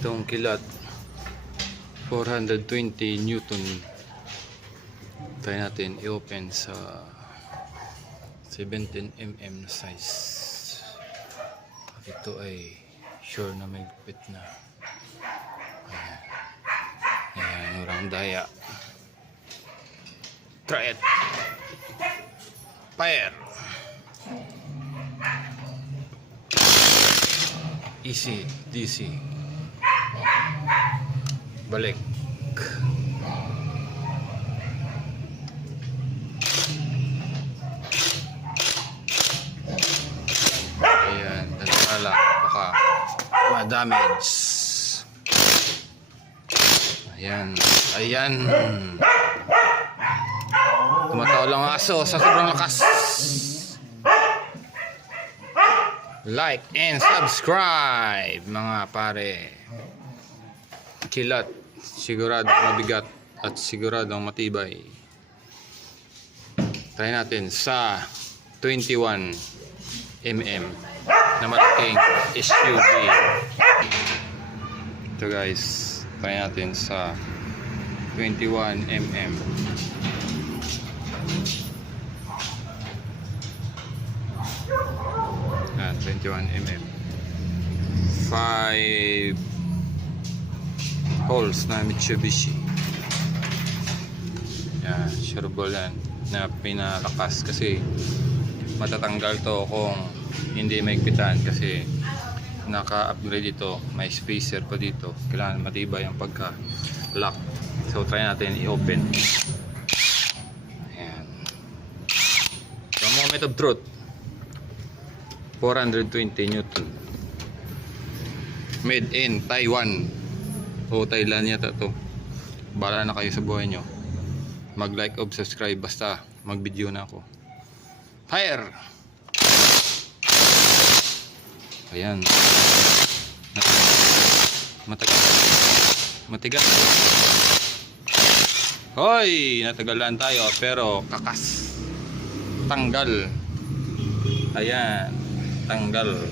Itong kilat 420 Newton. Try natin i-open sa 17mm na size. Ito ay sure na may gupit na. Ayan. Ayan, urang daya. Try it. Fire. Easy, DC. Balik. Ayan, tala baka ma-damage. Ayan, ayan. Tumatawa lang ang aso sa sobrang lakas. Like and subscribe mga pare. Kilat, siguradong mabigat at siguradong matibay. Try natin sa 21mm na malaking SUV. Ito guys, try natin sa 21mm. Yan, 21mm. 5 holes na Mitsubishi. Yan, sureball yan na pinalakas kasi matatanggal to kung hindi maigpitan kasi naka-upgrade ito, may spacer pa dito, kailangan matibay ang pagka-lock. So try natin i-open. Ayan, the moment of truth, 420 Newton, made in Taiwan o Thailand yata to. Bahala na kayo sa buhay nyo, mag-like o subscribe, basta mag-video na ako. Fire! Ayan, matigas. Hoy, natagalan tayo pero kakas, tanggal. Ayan, tanggal.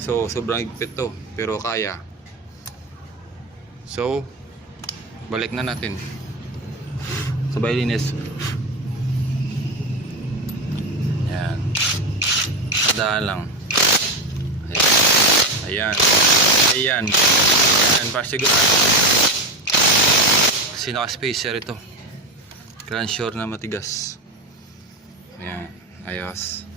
So sobrang higpit to pero kaya. So balik na natin. Sabay linis. Ayan, daan lang. Ayan, ayan, ayan, para sigurado kasi naka-spacer ito, kailangan sure na matigas. Ayan, ayos.